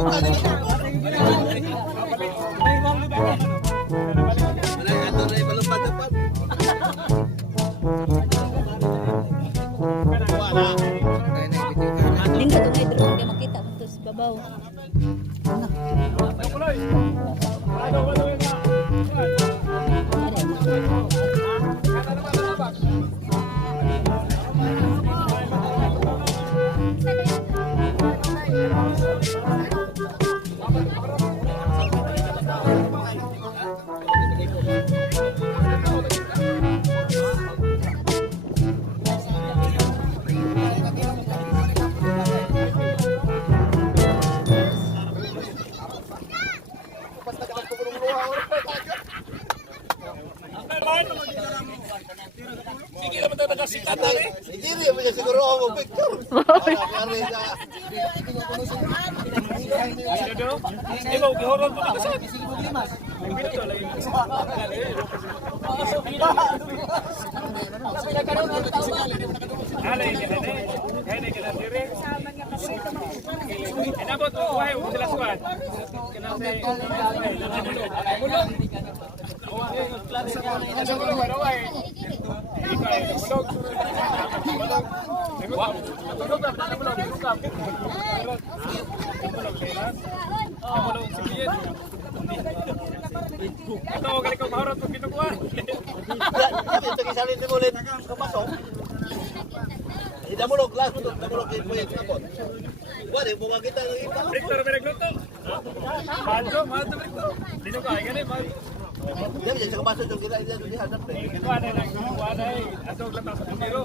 Din ka tungay drone kay makita mo to sa babaw. Sige naman tayo nagkasikat na eh. Sige rin, may siguro ako picture. Ikaw, gihorol mo na kasi. Inabot mo, buhay, huwag sila squad. Ito, galing ko mahorot kung kinukuha. Ito kisalin ni Mulit. Kapasok. Damulog, last mo. Damulog, ito yung kapot. Wala, bunga kita ng iba. Victor, may nagluto. Mahal to, Victor. Dino ka, ganun, mahal. Yan, yan, sa kapasok yung kinain niya doon hanap eh. Kinukuha na lang, kinukuha na eh. Ato, kata sa pumiro.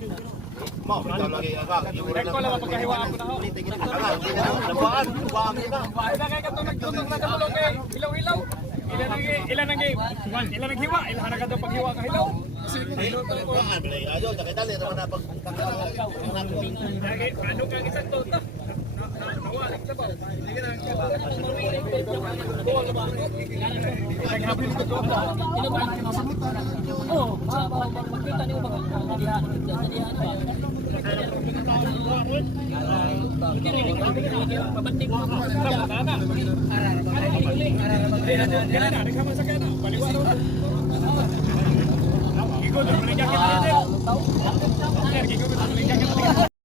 Mau, ikaw lagi agak. Eko lang, mapagkahiwaan ko na ako. Agak, nabuhaan kita. Bahay na kayo ka ito, nagtutok na damulog eh. Hilaw-hilaw. Ilan ang game? Ilan ang hiwa? Ilan na ka ito paghiwa ka hilaw? Buhaan, ayaw, nakitali naman na Paano kang isang tota? Nawarik na ba? Naghapon ko tota. Oh, makita niyo ba nadihan Pabanding mo ako. Tama. Ikaw,